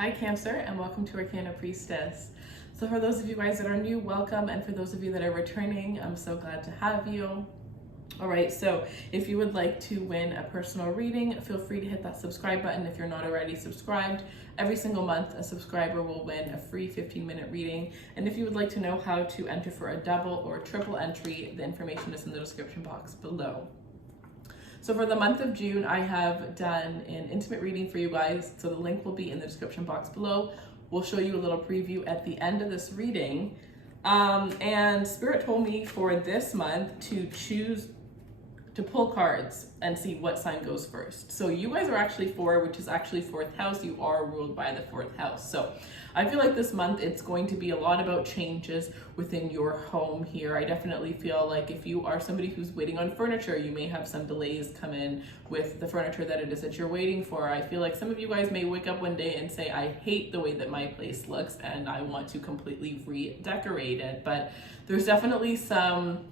Hi Cancer, and welcome to Arcana Priestess. So for those of you guys that are new, welcome, and for those of you that are returning, I'm so glad to have you. All right, so if you would like to win a personal reading, feel free to hit that subscribe button if you're not already subscribed. Every single month, a subscriber will win a free 15-minute reading. And if you would like to know how to enter for a double or triple entry, the information is in the description box below. So for the month of June, I have done an intimate reading for you guys. So the link will be in the description box below. We'll show you a little preview at the end of this reading. And Spirit told me for this month to choose to pull cards and see what sign goes first. So you guys are actually 4, which is actually 4th house. You are ruled by the 4th house. So I feel like this month it's going to be a lot about changes within your home here. I definitely feel like if you are somebody who's waiting on furniture, you may have some delays come in with the furniture that it is that you're waiting for. I feel like some of you guys may wake up one day and say, I hate the way that my place looks and I want to completely redecorate it. But there's definitely some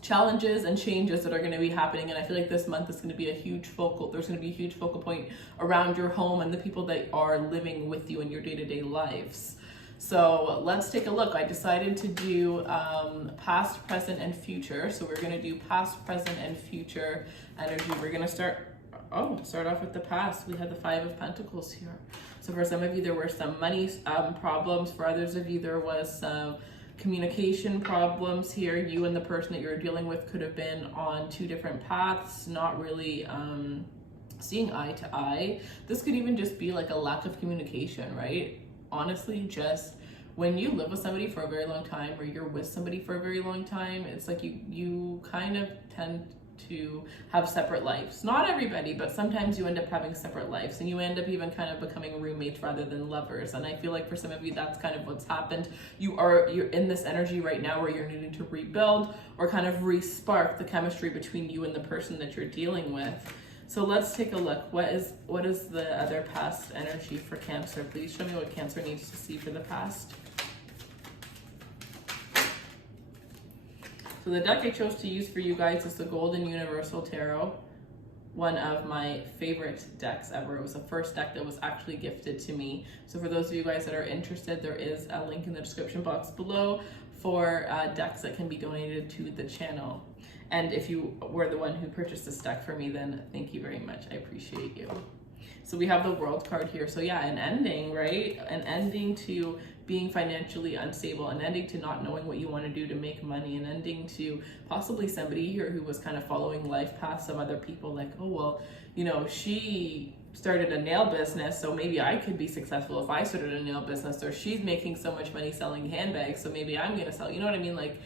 challenges and changes that are going to be happening, and I feel like this month is going to be a huge focal point around your home and the people that are living with you in your day-to-day lives. So let's take a look. I decided to do past, present, and future. So we're going to do past, present, and future energy. We're going to start off with the past. We had the 5 of Pentacles here. So for some of you, there were some money problems. For others of you, there was some communication problems here. You and the person that you're dealing with could have been on 2 different paths, not really seeing eye to eye. This could even just be like a lack of communication, right? Honestly, just when you live with somebody for a very long time or you're with somebody for a very long time, it's like you kind of tend to have separate lives. Not everybody, but sometimes you end up having separate lives and you end up even kind of becoming roommates rather than lovers. And I feel like for some of you, that's kind of what's happened. You're in this energy right now where you're needing to rebuild or kind of re-spark the chemistry between you and the person that you're dealing with. So let's take a look. What is the other past energy for Cancer? Please show me what Cancer needs to see for the past. So the deck I chose to use for you guys is the Golden Universal Tarot, one of my favorite decks ever. It was the first deck that was actually gifted to me. So for those of you guys that are interested, there is a link in the description box below for decks that can be donated to the channel. And if you were the one who purchased this deck for me, then thank you very much. I appreciate you. So we have the World card here. So yeah, an ending, right? An ending to being financially unstable, an ending to not knowing what you want to do to make money, an ending to possibly somebody here who was kind of following life paths of other people, like, oh, well, you know, she started a nail business, so maybe I could be successful if I started a nail business, or she's making so much money selling handbags, so maybe I'm going to sell, you know what I mean? Like,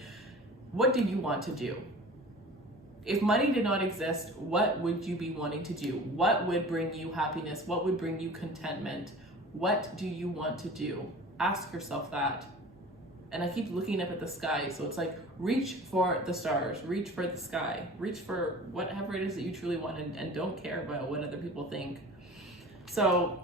what do you want to do? If money did not exist, what would you be wanting to do? What would bring you happiness? What would bring you contentment? What do you want to do? Ask yourself that. And I keep looking up at the sky. So it's like, reach for the stars, reach for the sky, reach for whatever it is that you truly want, and don't care about what other people think. So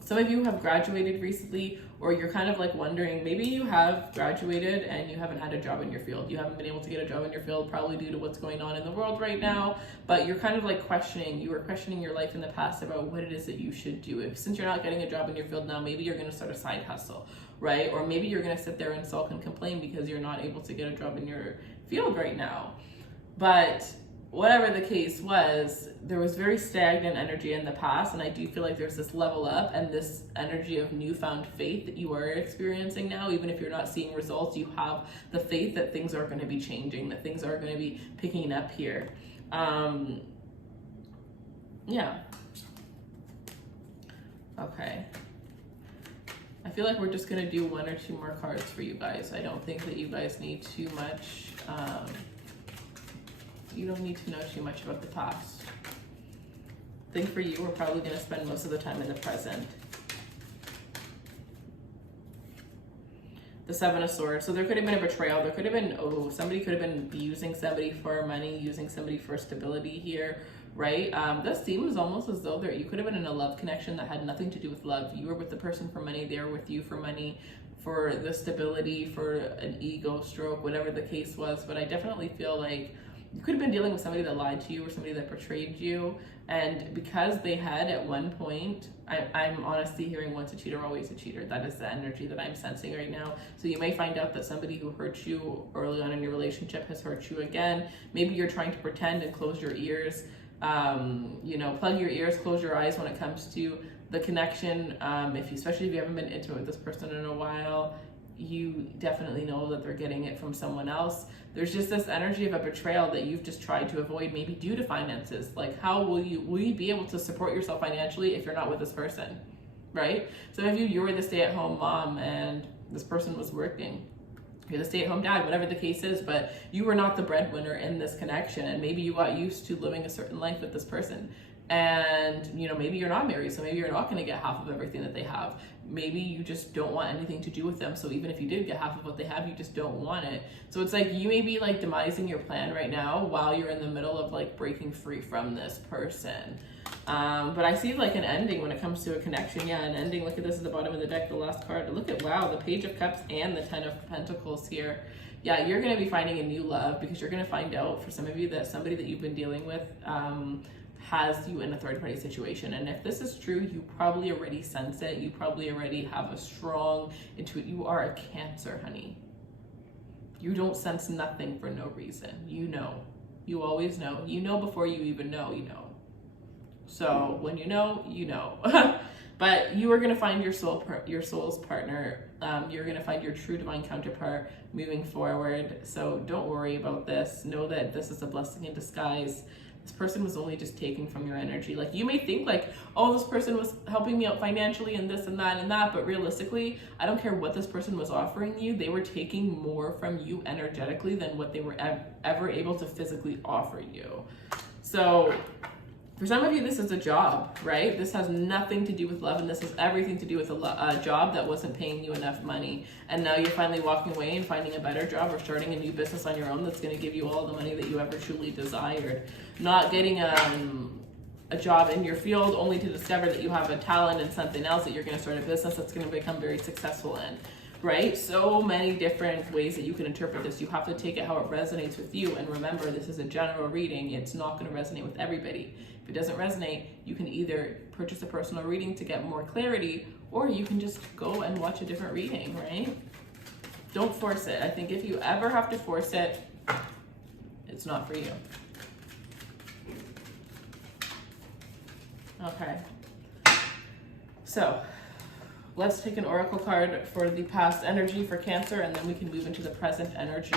some of you have graduated recently, or you're kind of like wondering, maybe you have graduated and you haven't had a job in your field. You haven't been able to get a job in your field, probably due to what's going on in the world right now, but you're kind of like you were questioning your life in the past about what it is that you should do. Since you're not getting a job in your field now, maybe you're going to start a side hustle, right? Or maybe you're going to sit there and sulk and complain because you're not able to get a job in your field right now. But whatever the case was, there was very stagnant energy in the past, and I do feel like there's this level up and this energy of newfound faith that you are experiencing now. Even if you're not seeing results, you have the faith that things are going to be changing, that things are going to be picking up here. Yeah. Okay. I feel like we're just going to do 1 or 2 more cards for you guys. I don't think that you guys need too much. You don't need to know too much about the past. I think for you, we're probably going to spend most of the time in the present. The 7 of Swords. So there could have been a betrayal. There could have been, somebody could have been using somebody for money, using somebody for stability here, right? This seems almost as though you could have been in a love connection that had nothing to do with love. You were with the person for money. They were with you for money, for the stability, for an ego stroke, whatever the case was. But I definitely feel like you could have been dealing with somebody that lied to you or somebody that betrayed you. And because they had at one point, I'm honestly hearing once a cheater, always a cheater. That is the energy that I'm sensing right now. So you may find out that somebody who hurt you early on in your relationship has hurt you again. Maybe you're trying to pretend and close your ears. You know, plug your ears, close your eyes when it comes to the connection. Especially if you haven't been intimate with this person in a while, you definitely know that they're getting it from someone else. There's just this energy of a betrayal that you've just tried to avoid, maybe due to finances. Like, how will you be able to support yourself financially if you're not with this person, right? Some of you were the stay-at-home mom and this person was working. You're the stay-at-home dad, whatever the case is, but you were not the breadwinner in this connection, and maybe you got used to living a certain life with this person. And, you know, maybe you're not married, so maybe you're not going to get half of everything that they have. Maybe you just don't want anything to do with them, so even if you did get half of what they have, you just don't want it. So it's like you may be like demising your plan right now while you're in the middle of like breaking free from this person. But I see like an ending when it comes to a connection. Yeah, an ending. Look at this at the bottom of the deck, the last card. Look at, wow, the Page of Cups and the Ten of Pentacles here. Yeah, you're going to be finding a new love, because you're going to find out, for some of you, that somebody that you've been dealing with has you in a third-party situation. And if this is true, you probably already sense it. You probably already have a strong intuition. You are a Cancer, honey. You don't sense nothing for no reason. You know. You always know. You know before you even know, you know. So when you know, you know. But you are going to find your soul's partner. You're going to find your true divine counterpart moving forward. So don't worry about this. Know that this is a blessing in disguise. This person was only just taking from your energy. Like, you may think like, oh, this person was helping me out financially and this and that, but realistically, I don't care what this person was offering you. They were taking more from you energetically than what they were ever able to physically offer you. So for some of you, this is a job, right? This has nothing to do with love, and this has everything to do with a job that wasn't paying you enough money. And now you're finally walking away and finding a better job or starting a new business on your own that's going to give you all the money that you ever truly desired. Not getting a job in your field only to discover that you have a talent in something else that you're going to start a business that's going to become very successful in, right? So many different ways that you can interpret this. You have to take it how it resonates with you. And remember, this is a general reading. It's not going to resonate with everybody. If it doesn't resonate, you can either purchase a personal reading to get more clarity, or you can just go and watch a different reading, right? Don't force it. I think if you ever have to force it, it's not for you. Okay. So let's take an oracle card for the past energy for Cancer, and then we can move into the present energy.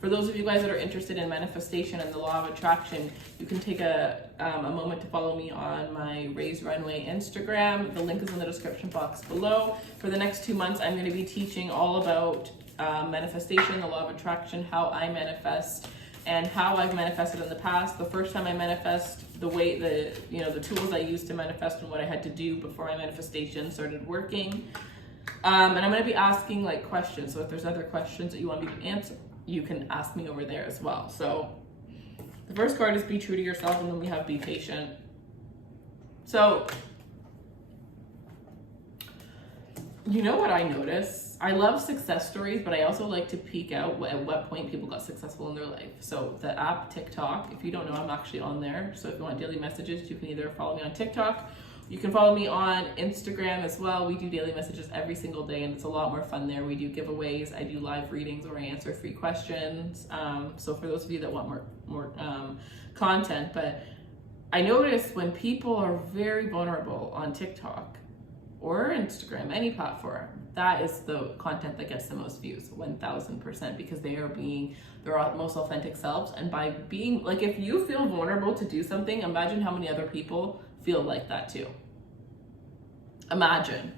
For those of you guys that are interested in manifestation and the law of attraction, you can take a moment to follow me on my Raise Runway Instagram. The link is in the description box below. For the next 2 months, I'm going to be teaching all about manifestation, the law of attraction, how I manifest, and how I've manifested in the past. The first time I manifest, the tools I used to manifest and what I had to do before my manifestation started working. And I'm going to be asking like questions. So if there's other questions that you want me to answer, you can ask me over there as well. So the first card is be true to yourself, and then we have be patient. So, you know what I notice? I love success stories, but I also like to peek out at what point people got successful in their life. So the app TikTok, if you don't know, I'm actually on there. So if you want daily messages, you can either follow me on TikTok. You can follow me on Instagram as well. We do daily messages every single day, and it's a lot more fun there. We do giveaways. I do live readings where I answer free questions. So for those of you that want more content, but I notice when people are very vulnerable on TikTok or Instagram, any platform, that is the content that gets the most views, 1000%, because they are being their most authentic selves. And by being, like, if you feel vulnerable to do something, imagine how many other people feel like that too. Imagine.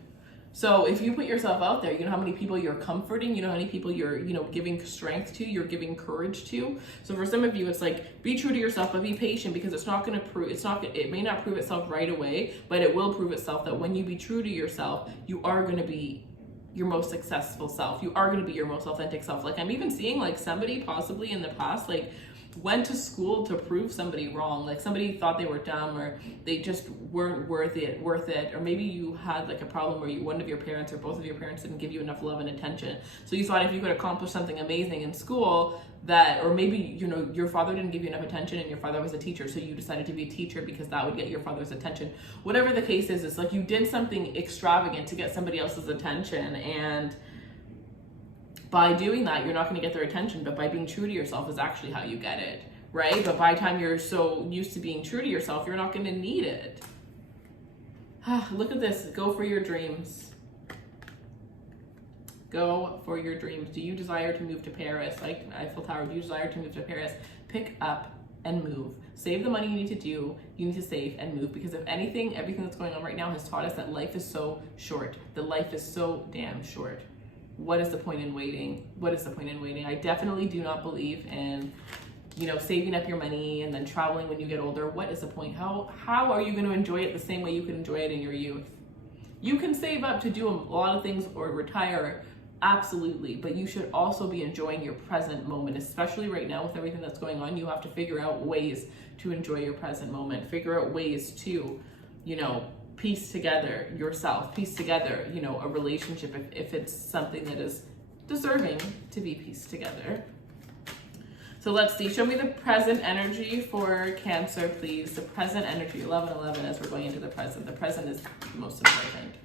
So if you put yourself out there, you know how many people you're comforting, you know how many people you're, giving strength to, you're giving courage to. So for some of you, it's like, be true to yourself, but be patient, because it may not prove itself right away, but it will prove itself that when you be true to yourself, you are going to be your most successful self. You are going to be your most authentic self. Like, I'm even seeing like somebody possibly in the past, like, went to school to prove somebody wrong. Like somebody thought they were dumb, or they just weren't worth it. Or maybe you had like a problem where one of your parents or both of your parents didn't give you enough love and attention. So you thought if you could accomplish something amazing in school that, or maybe, you know, your father didn't give you enough attention and your father was a teacher. So you decided to be a teacher because that would get your father's attention. Whatever the case is, it's like you did something extravagant to get somebody else's attention, and by doing that, you're not going to get their attention, but by being true to yourself is actually how you get it, right? But by the time you're so used to being true to yourself, you're not going to need it. Look at this. Go for your dreams. Go for your dreams. Do you desire to move to Paris? Like Eiffel Tower, do you desire to move to Paris? Pick up and move. Save the money you need to do. You need to save and move, because if anything, everything that's going on right now has taught us that life is so short. That life is so damn short. What is the point in waiting? What is the point in waiting? I definitely do not believe in, you know, saving up your money and then traveling when you get older. What is the point? How are you going to enjoy it the same way you could enjoy it in your youth? You can save up to do a lot of things or retire, absolutely, but you should also be enjoying your present moment, especially right now with everything that's going on. You have to figure out ways to enjoy your present moment, figure out ways to, you know, piece together yourself, piece together, you know, a relationship if it's something that is deserving to be pieced together. So let's see, show me the present energy for Cancer, please. The present energy, 11-11, as we're going into the present. The present is the most important.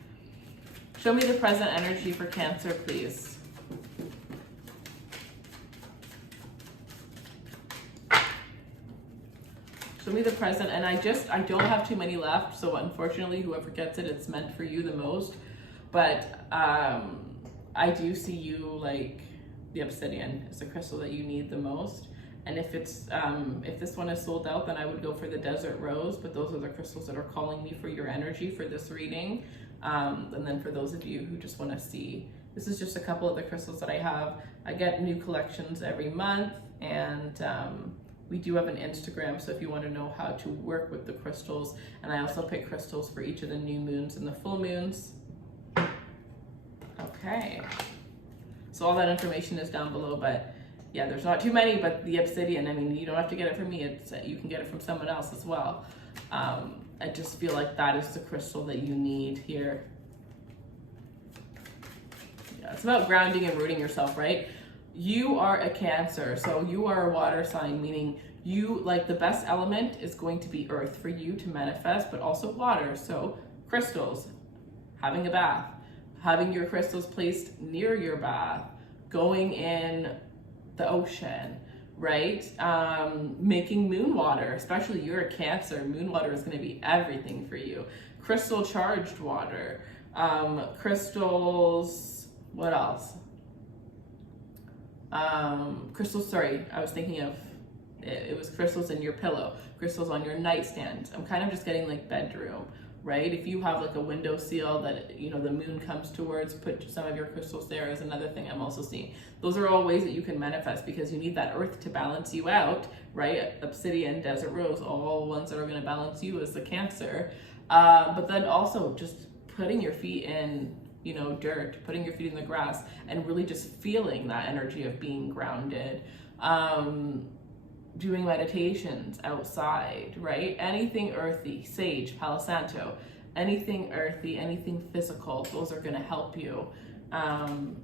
Show me the present energy for Cancer, please. Show me the present, and I don't have too many left, so unfortunately, whoever gets it, it's meant for you the most. But I do see you like the obsidian is the crystal that you need the most. And if it's if this one is sold out, then I would go for the desert rose. But those are the crystals that are calling me for your energy for this reading. And then for those of you who just want to see, this is just a couple of the crystals that I have. I get new collections every month, and we do have an Instagram, so if you want to know how to work with the crystals, and I also pick crystals for each of the new moons and the full moons. Okay, so all that information is down below, but yeah, there's not too many, but the obsidian, I mean, you don't have to get it from me, you can get it from someone else as well. I just feel like that is the crystal that you need here. Yeah, it's about grounding and rooting yourself, right? You are a Cancer, so you are a water sign, meaning you, like, the best element is going to be earth for you to manifest, but also water. So crystals, having a bath, having your crystals placed near your bath, going in the ocean, right? Making moon water, especially you're a Cancer, moon water is going to be everything for you. Crystal charged water, crystals, what else? Crystals, sorry, I was thinking of, it was crystals in your pillow, crystals on your nightstand. I'm kind of just getting like bedroom, right? If you have like a window seal that, you know, the moon comes towards, put some of your crystals there is another thing I'm also seeing. Those are all ways that you can manifest, because you need that earth to balance you out, right? Obsidian, desert rose, all ones that are going to balance you as the Cancer. But then also just putting your feet in, you know, dirt, putting your feet in the grass, and really just feeling that energy of being grounded. Doing meditations outside, right? Anything earthy, sage, Palo Santo, anything earthy, anything physical, those are gonna help you. I'm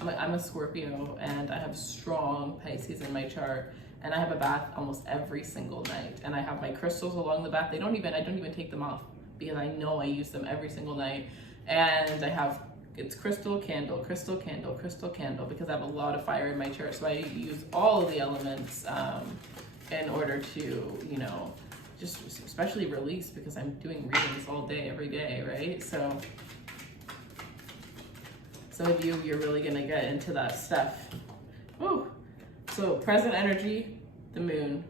a Scorpio, and I have strong Pisces in my chart, and I have a bath almost every single night, and I have my crystals along the bath. I don't even take them off, because I know I use them every single night. And I have, it's crystal candle, crystal candle, crystal candle, because I have a lot of fire in my chart. So I use all of the elements in order to, you know, just especially release, because I'm doing readings all day, every day, right? So some of you, you're really gonna get into that stuff. Woo. So present energy, the moon.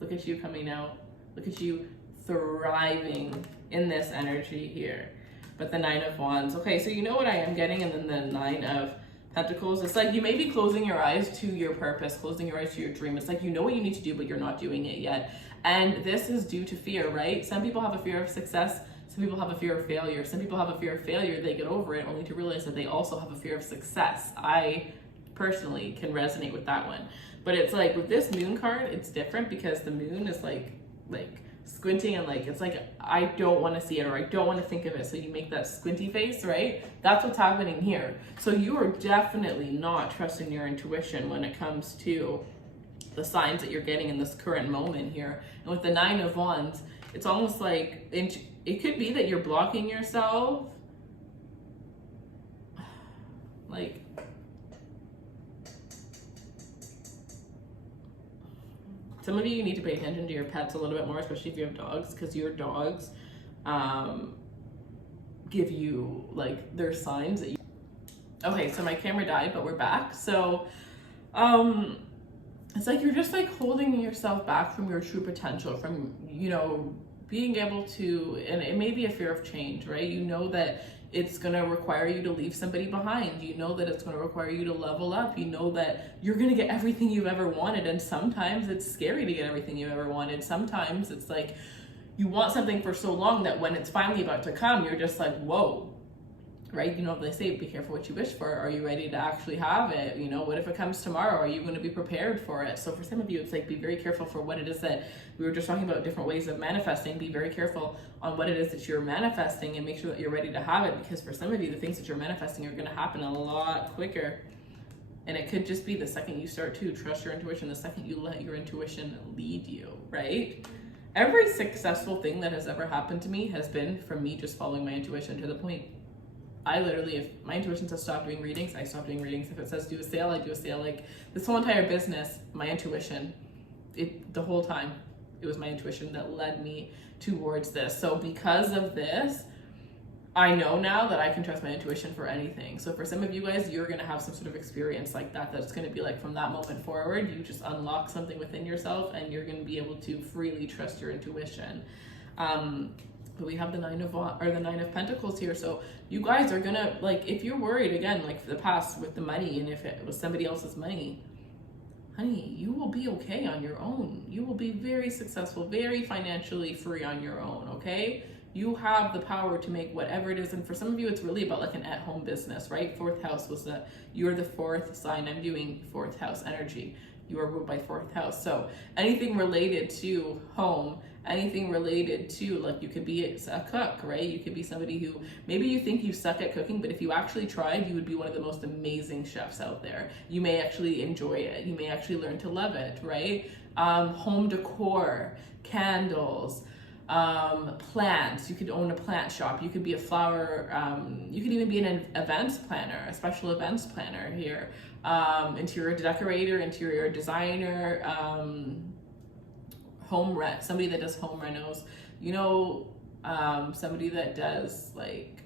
Look at you coming out. Look at you thriving in this energy here. But the Nine of Wands. Okay, so you know what I am getting, and then the Nine of Pentacles. It's like you may be closing your eyes to your purpose, closing your eyes to your dream. It's like you know what you need to do, but you're not doing it yet. And this is due to fear, right? Some people have a fear of success. Some people have a fear of failure. Some people have a fear of failure. They get over it only to realize that they also have a fear of success. I personally can resonate with that one. But it's like with this moon card, it's different because the moon is like squinting and like, it's like, I don't want to see it or I don't want to think of it. So you make that squinty face, right? That's what's happening here. So you are definitely not trusting your intuition when it comes to the signs that you're getting in this current moment here. And with the 9 of Wands, it's almost like, it could be that you're blocking yourself. Like, some of you need to pay attention to your pets a little bit more, especially if you have dogs, because your dogs give you, like, their signs that you... Okay, so my camera died, but we're back. So, it's like you're just like holding yourself back from your true potential, from, you know, being able to, and it may be a fear of change, right? You know that it's going to require you to leave somebody behind. You know that it's going to require you to level up. You know that you're going to get everything you've ever wanted. And sometimes it's scary to get everything you've ever wanted. Sometimes it's like you want something for so long that when it's finally about to come, you're just like, whoa, right? You know, they say, be careful what you wish for. Are you ready to actually have it? You know, what if it comes tomorrow? Are you going to be prepared for it? So for some of you, it's like, be very careful for what it is that we were just talking about, different ways of manifesting. Be very careful on what it is that you're manifesting and make sure that you're ready to have it. Because for some of you, the things that you're manifesting are going to happen a lot quicker. And it could just be the second you start to trust your intuition, the second you let your intuition lead you, right? Every successful thing that has ever happened to me has been from me just following my intuition, to the point I literally, if my intuition says stop doing readings, I stop doing readings. If it says do a sale, I do a sale. Like, this whole entire business, my intuition, the whole time, it was my intuition that led me towards this. So because of this, I know now that I can trust my intuition for anything. So for some of you guys, you're going to have some sort of experience like that. That's going to be like, from that moment forward, you just unlock something within yourself and you're going to be able to freely trust your intuition. But we have the 9 of Pentacles here. So you guys are gonna, like, if you're worried again, like the past with the money, and if it was somebody else's money, honey, you will be okay on your own. You will be very successful, very financially free on your own, okay? You have the power to make whatever it is. And for some of you, it's really about like an at-home business, right? 4th house was you're the 4th sign. I'm doing 4th house energy. You are ruled by 4th house. So anything related to home, anything related to, like, you could be a cook, right? You could be somebody who, maybe you think you suck at cooking, but if you actually tried, you would be one of the most amazing chefs out there. You may actually enjoy it. You may actually learn to love it, right? Home decor, candles, plants. You could own a plant shop. You could be a flower, you could even be an events planner, a special events planner here. Interior decorator, interior designer, home rent, somebody that does home renos, you know, somebody that does, like,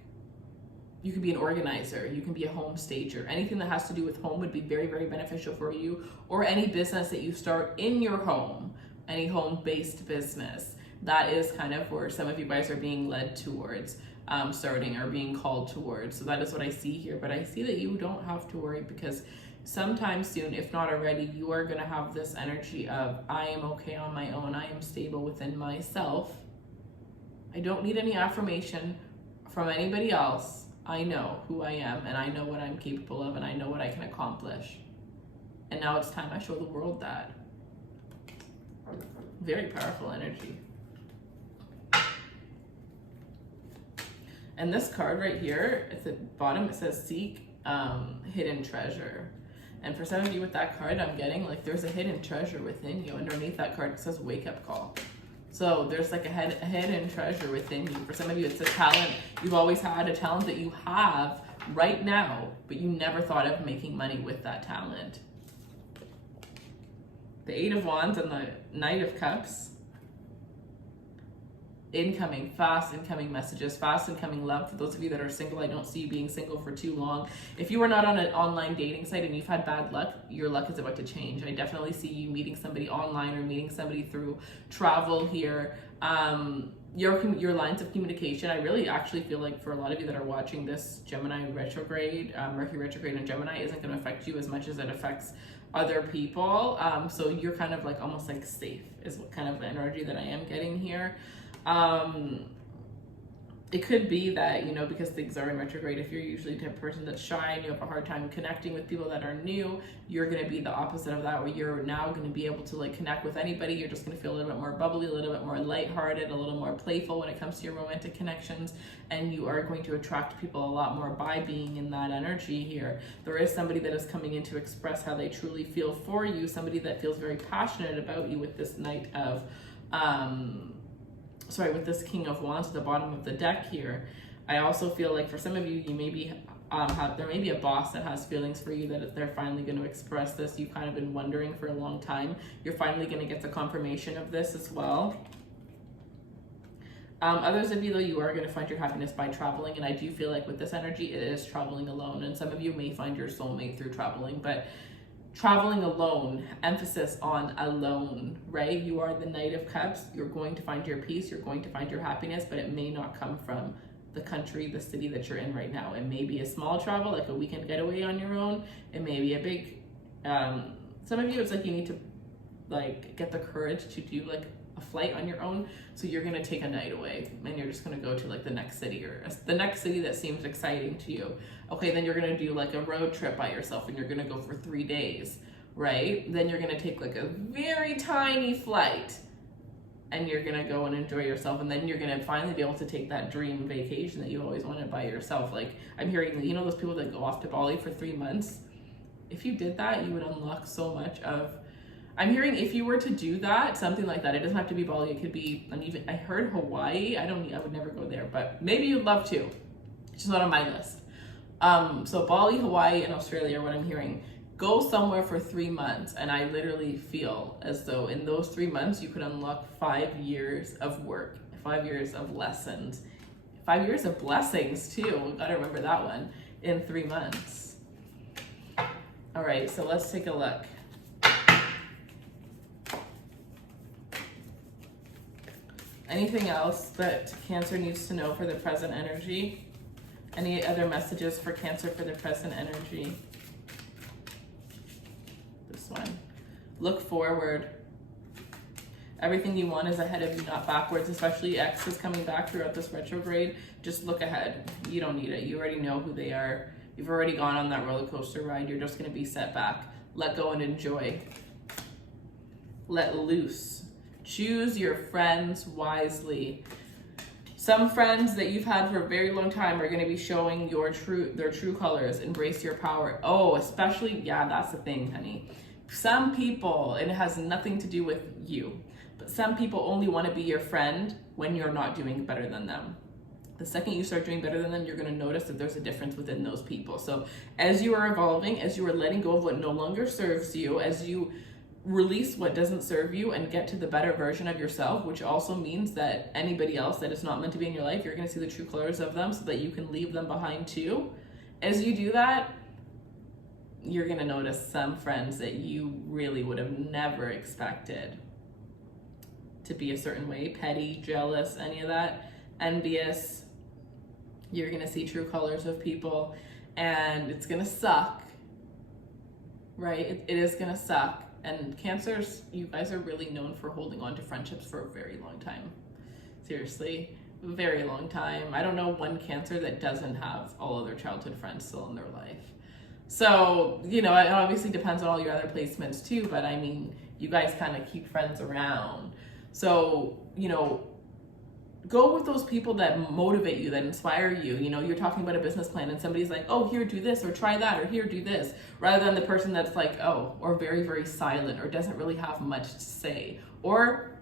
you could be an organizer, you can be a home stager. Anything that has to do with home would be very, very beneficial for you, or any business that you start in your home, any home-based business. That is kind of where some of you guys are being led towards starting, or being called towards. So that is what I see here. But I see that you don't have to worry, because sometime soon, if not already, you are going to have this energy of, I am okay on my own. I am stable within myself. I don't need any affirmation from anybody else. I know who I am, and I know what I'm capable of, and I know what I can accomplish. And now it's time I show the world that. Very powerful energy. And this card right here, at the bottom, it says seek hidden treasure. And for some of you with that card, I'm getting like there's a hidden treasure within you. Underneath that card, it says wake up call. So there's like a hidden treasure within you. For some of you, it's a talent. You've always had a talent that you have right now, but you never thought of making money with that talent. The 8 of Wands and the Knight of Cups. Fast incoming messages, fast incoming love. For those of you that are single, I don't see you being single for too long. If you are not on an online dating site and you've had bad luck, your luck is about to change. I definitely see you meeting somebody online or meeting somebody through travel here. Your lines of communication, I really actually feel like for a lot of you that are watching this, Gemini retrograde, Mercury retrograde in Gemini isn't going to affect you as much as it affects other people. So you're kind of like almost like safe is what kind of energy that I am getting here. it could be that, you know, because things are in retrograde, if you're usually the type of person that's shy and you have a hard time connecting with people that are new, you're going to be the opposite of that, where you're now going to be able to like connect with anybody. You're just going to feel a little bit more bubbly, a little bit more lighthearted, a little more playful when it comes to your romantic connections, and you are going to attract people a lot more by being in that energy here. There is somebody that is coming in to express how they truly feel for you, somebody that feels very passionate about you with this Knight of with this King of Wands at the bottom of the deck here. I also feel like for some of you, you maybe there may be a boss that has feelings for you, that they're finally going to express this. You've kind of been wondering for a long time. You're finally going to get the confirmation of this as well. Others of you, though, you are going to find your happiness by traveling, and I do feel like with this energy, it is traveling alone, and some of you may find your soulmate through traveling, but traveling alone, emphasis on alone, right? You are the Knight of Cups. You're going to find your peace. You're going to find your happiness, but it may not come from the country, the city that you're in right now. It may be a small travel, like a weekend getaway on your own. It may be a big, some of you, it's like you need to like get the courage to do like a flight on your own. So you're going to take a night away and you're just going to go to like the next city, or the next city that seems exciting to you. Okay, then you're going to do like a road trip by yourself and you're going to go for 3 days, right? Then you're going to take like a very tiny flight and you're going to go and enjoy yourself. And then you're going to finally be able to take that dream vacation that you always wanted by yourself. Like I'm hearing, you know, those people that go off to Bali for 3 months. If you did that, you would unlock so much of, I'm hearing if you were to do that, something like that, it doesn't have to be Bali, it could be I heard Hawaii. I would never go there, but maybe you'd love to. It's just not on my list. So Bali, Hawaii, and Australia are what I'm hearing. Go somewhere for 3 months, and I literally feel as though in those 3 months, you could unlock 5 years of work, 5 years of lessons, 5 years of blessings too. We've got to remember that one in 3 months. All right, so let's take a look. Anything else that Cancer needs to know for the present energy? Any other messages for Cancer for the present energy? This one. Look forward. Everything you want is ahead of you, not backwards, especially X is coming back throughout this retrograde. Just look ahead. You don't need it. You already know who they are. You've already gone on that roller coaster ride. You're just going to be set back. Let go and enjoy. Let loose. Choose your friends wisely. Some friends that you've had for a very long time are going to be showing their true colors. Embrace your power. Oh, especially, yeah, that's the thing, honey. Some people, and it has nothing to do with you, but some people only want to be your friend when you're not doing better than them. The second you start doing better than them, you're going to notice that there's a difference within those people. So as you are evolving, as you are letting go of what no longer serves you, as you release what doesn't serve you and get to the better version of yourself, which also means that anybody else that is not meant to be in your life, you're going to see the true colors of them so that you can leave them behind too. As you do that, you're going to notice some friends that you really would have never expected to be a certain way, petty, jealous, any of that, envious. You're going to see true colors of people, and it's going to suck, right? It is going to suck. And Cancers, you guys are really known for holding on to friendships for a very long time. Seriously, very long time. I don't know one Cancer that doesn't have all of their childhood friends still in their life. So, you know, it obviously depends on all your other placements too, but I mean, you guys kind of keep friends around. So, you know, go with those people that motivate you, that inspire you. You know, you're talking about a business plan and somebody's like, oh, here, do this, or try that, or here, do this, rather than the person that's like, oh, or very, very silent, or doesn't really have much to say, or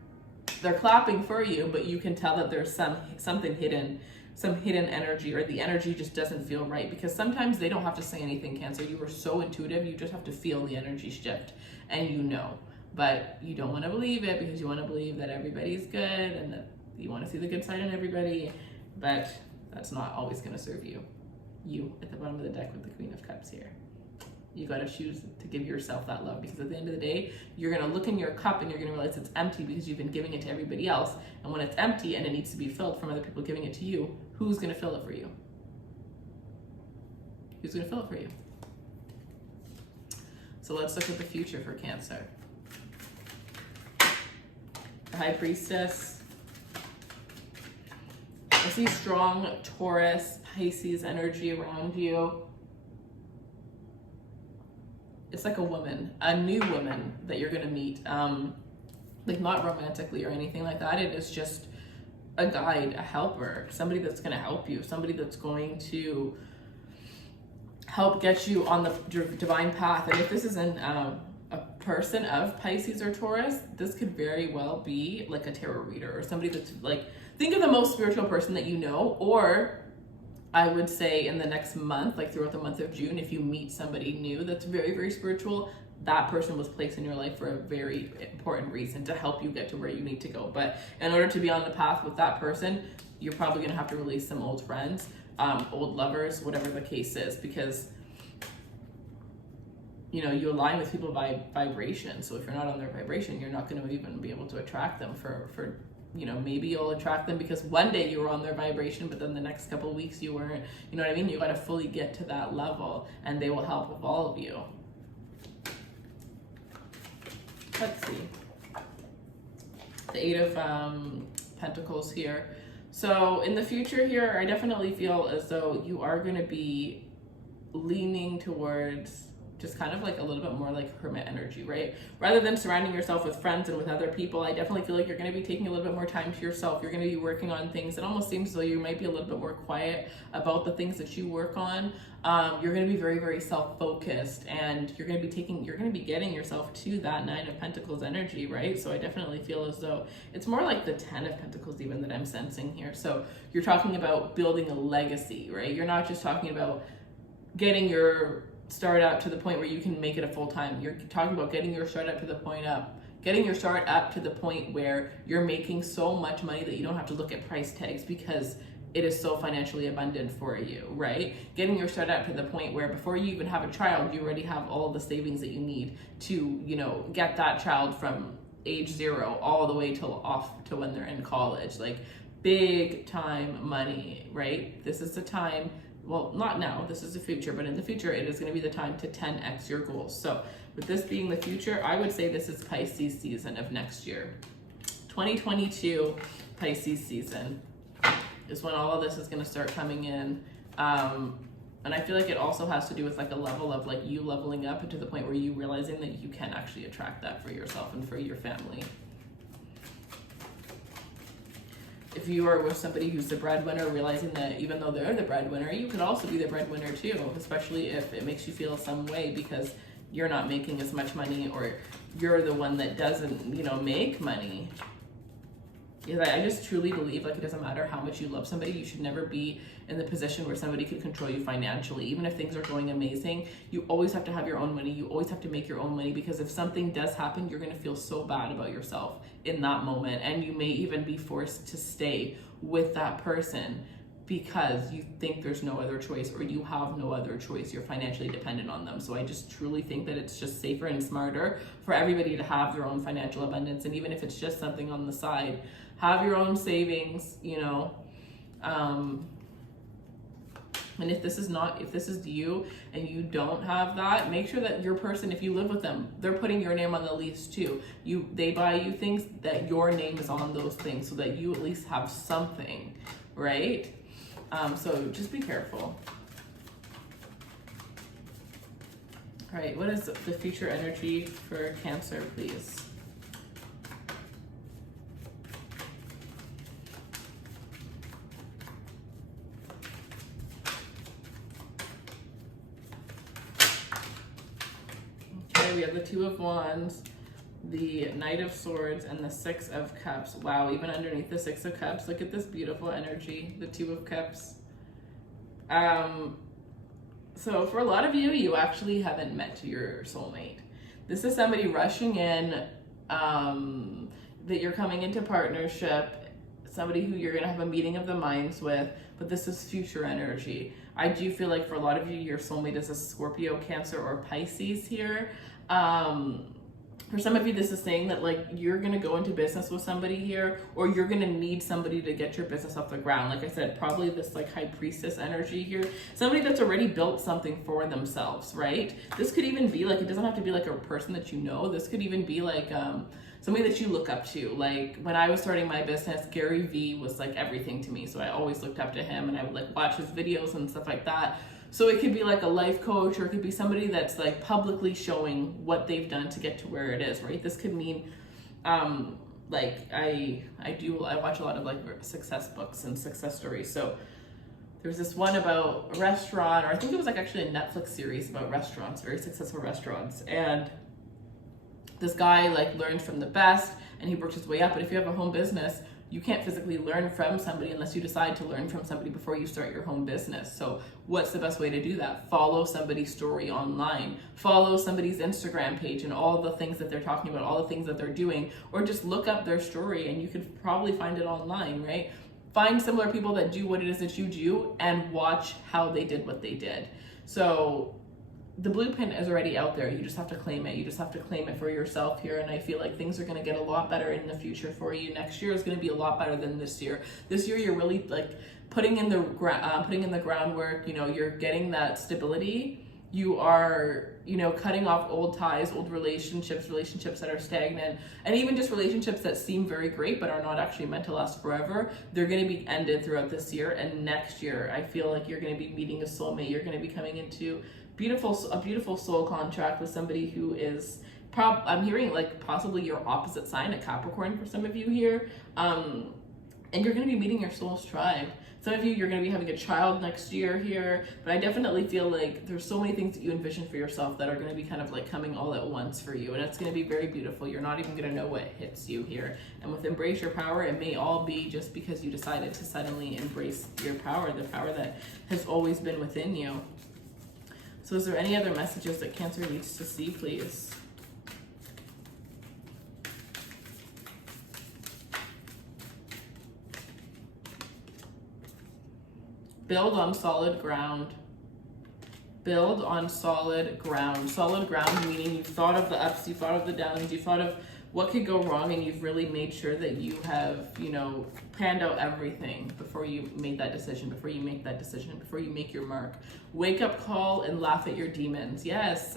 they're clapping for you, but you can tell that there's something hidden, some hidden energy, or the energy just doesn't feel right, because sometimes they don't have to say anything, Cancer. You are so intuitive, you just have to feel the energy shift, and you know, but you don't want to believe it because you want to believe that everybody's good and that you want to see the good side in everybody, but that's not always going to serve you. You at the bottom of the deck with the Queen of Cups here. You got to choose to give yourself that love, because at the end of the day, you're going to look in your cup and you're going to realize it's empty because you've been giving it to everybody else. And when it's empty and it needs to be filled from other people giving it to you, who's going to fill it for you? Who's going to fill it for you? So let's look at the future for Cancer. The High Priestess. I see strong Taurus, Pisces energy around you. It's like a woman, a new woman that you're gonna meet. Like not romantically or anything like that. It is just a guide, a helper, somebody that's gonna help you, somebody that's going to help get you on the divine path. And if this isn't a person of Pisces or Taurus, this could very well be like a tarot reader or somebody that's like, think of the most spiritual person that you know, or I would say in the next month, like throughout the month of June, if you meet somebody new that's very, very spiritual, that person was placed in your life for a very important reason to help you get to where you need to go. But in order to be on the path with that person, you're probably gonna have to release some old friends, old lovers, whatever the case is, because you know, you align with people by vibration. So if you're not on their vibration, you're not gonna even be able to attract them for you know, maybe you'll attract them because one day you were on their vibration, but then the next couple of weeks you weren't. You know what I mean? You got to fully get to that level and they will help evolve you. Let's see. The Eight of Pentacles here. So in the future here, I definitely feel as though you are going to be leaning towards just kind of like a little bit more like hermit energy, right? Rather than surrounding yourself with friends and with other people, I definitely feel like you're going to be taking a little bit more time to yourself. You're going to be working on things. It almost seems as though you might be a little bit more quiet about the things that you work on. You're going to be very, very self-focused, and you're going to be getting yourself to that Nine of Pentacles energy, right? So I definitely feel as though it's more like the 10 of Pentacles even that I'm sensing here. So you're talking about building a legacy, right? You're not just talking about getting your start up to the point where you can make it a full-time. You're talking about getting your start up to the point where you're making so much money that you don't have to look at price tags because it is so financially abundant for you, right? Getting your start up to the point where before you even have a child, you already have all the savings that you need to, you know, get that child from age 0 all the way till off to when they're in college. Like big time money, right? This is the time. Well, not now, this is the future, but in the future, it is going to be the time to 10x your goals. So with this being the future, I would say this is Pisces season of next year. 2022 Pisces season is when all of this is going to start coming in. And I feel like it also has to do with like a level of like you leveling up to the point where you realizing that you can actually attract that for yourself and for your family. If you are with somebody who's the breadwinner, realizing that even though they're the breadwinner, you could also be the breadwinner too, especially if it makes you feel some way because you're not making as much money or you're the one that doesn't, you know, make money. Because I just truly believe like it doesn't matter how much you love somebody, you should never be in the position where somebody could control you financially. Even if things are going amazing, you always have to have your own money. You always have to make your own money because if something does happen, you're going to feel so bad about yourself in that moment. And you may even be forced to stay with that person because you think there's no other choice or you have no other choice. You're financially dependent on them. So I just truly think that it's just safer and smarter for everybody to have their own financial abundance. And even if it's just something on the side, have your own savings, you know. And if this is you and you don't have that, make sure that your person, if you live with them, they're putting your name on the lease too. They buy you things that your name is on those things so that you at least have something, right? So just be careful. All right, what is the future energy for Cancer, please? We have the Two of Wands, the Knight of Swords, and the Six of Cups. Wow, even underneath the Six of Cups, look at this beautiful energy, the Two of Cups. So for a lot of you, you actually haven't met your soulmate. This is somebody rushing in, that you're coming into partnership, somebody who you're going to have a meeting of the minds with, but this is future energy. I do feel like for a lot of you, your soulmate is a Scorpio, Cancer, or Pisces here. For some of you, this is saying that like you're going to go into business with somebody here, or you're going to need somebody to get your business off the ground. Like I said, probably this like High Priestess energy here, somebody that's already built something for themselves, right? This could even be like, it doesn't have to be like a person that you know. This could even be like somebody that you look up to. Like when I was starting my business, Gary Vee was like everything to me. So I always looked up to him, and I would like watch his videos and stuff like that. So it could be like a life coach, or it could be somebody that's like publicly showing what they've done to get to where it is, right? This could mean, like I watch a lot of like success books and success stories. So there's this one about a restaurant, or I think it was like actually a Netflix series about restaurants, very successful restaurants. And this guy like learned from the best, and he worked his way up. But if you have a home business, you can't physically learn from somebody unless you decide to learn from somebody before you start your home business. So what's the best way to do that? Follow somebody's story online, follow somebody's Instagram page and all the things that they're talking about, all the things that they're doing, or just look up their story and you could probably find it online, right? Find similar people that do what it is that you do and watch how they did what they did. So the blueprint is already out there. You just have to claim it. You just have to claim it for yourself here. And I feel like things are going to get a lot better in the future for you. Next year is going to be a lot better than this year. This year, you're really like putting in the groundwork. You know, you're getting that stability. You are, you know, cutting off old ties, old relationships that are stagnant, and even just relationships that seem very great but are not actually meant to last forever. They're going to be ended throughout this year, and next year, I feel like you're going to be meeting a soulmate. You're going to be coming into a beautiful soul contract with somebody who is I'm hearing like possibly your opposite sign, a Capricorn for some of you here, and you're going to be meeting your soul's tribe. Some of you, you're going to be having a child next year here, but I definitely feel like there's so many things that you envision for yourself that are going to be kind of like coming all at once for you, and it's going to be very beautiful. You're not even going to know what hits you here. And with Embrace Your Power, it may all be just because you decided to suddenly embrace your power, the power that has always been within you. So is there any other messages that Cancer needs to see, please? Build on solid ground. Build on solid ground. Solid ground meaning you've thought of the ups, you've thought of the downs, you've thought of what could go wrong, and you've really made sure that you have, you know, planned out everything before you made that decision, before you make that decision, before you make your mark. Wake up call and laugh at your demons. Yes,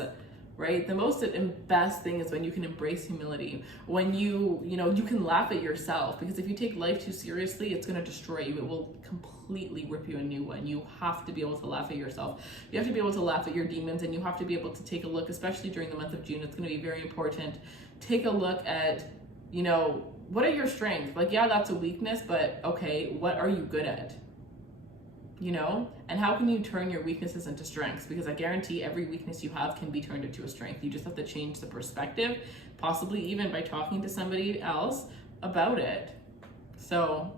right? The most and best thing is when you can embrace humility. When you can laugh at yourself, because if you take life too seriously, it's going to destroy you. It will completely rip you a new one. You have to be able to laugh at yourself. You have to be able to laugh at your demons, and you have to be able to take a look, especially during the month of June. It's going to be very important. Take a look at, you know, what are your strengths? Like, yeah, that's a weakness, but okay, what are you good at? You know, and how can you turn your weaknesses into strengths? Because I guarantee every weakness you have can be turned into a strength. You just have to change the perspective, possibly even by talking to somebody else about it. So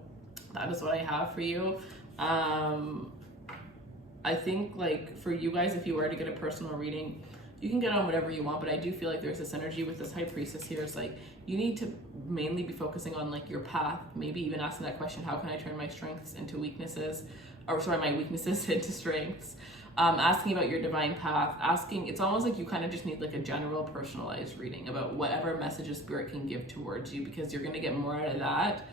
that is what I have for you. I think like for you guys, if you were to get a personal reading, you can get on whatever you want, but I do feel like there's this energy with this High Priestess here. It's like you need to mainly be focusing on like your path, maybe even asking that question, how can I turn my strengths into weaknesses? Or sorry, my weaknesses into strengths. Asking about your divine path, it's almost like you kind of just need like a general personalized reading about whatever messages spirit can give towards you, because you're going to get more out of that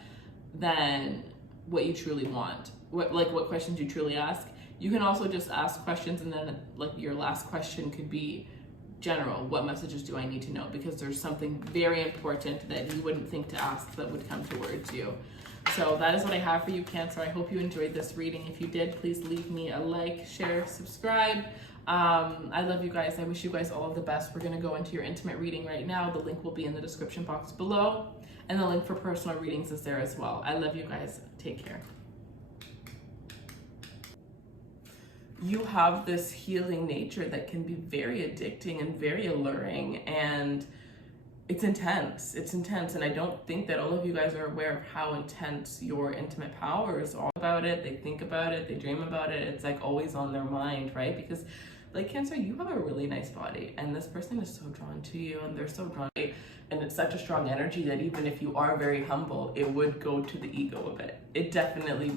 than what you truly want. What questions you truly ask. You can also just ask questions, and then like your last question could be general. What messages do I need to know? Because there's something very important that you wouldn't think to ask that would come towards you. So that is what I have for you, Cancer. I hope you enjoyed this reading. If you did, please leave me a like, share, subscribe. I love you guys. I wish you guys all of the best. We're going to go into your intimate reading right now. The link will be in the description box below, and the link for personal readings is there as well. I love you guys. Take care. You have this healing nature that can be very addicting and very alluring, and it's intense. And I don't think that all of you guys are aware of how intense your intimate power is. All about it. They think about it. They dream about it. It's like always on their mind, right? Because like Cancer, you have a really nice body, and this person is so drawn to you, and they're so drawn to you. And it's such a strong energy that even if you are very humble, it would go to the ego a bit. It definitely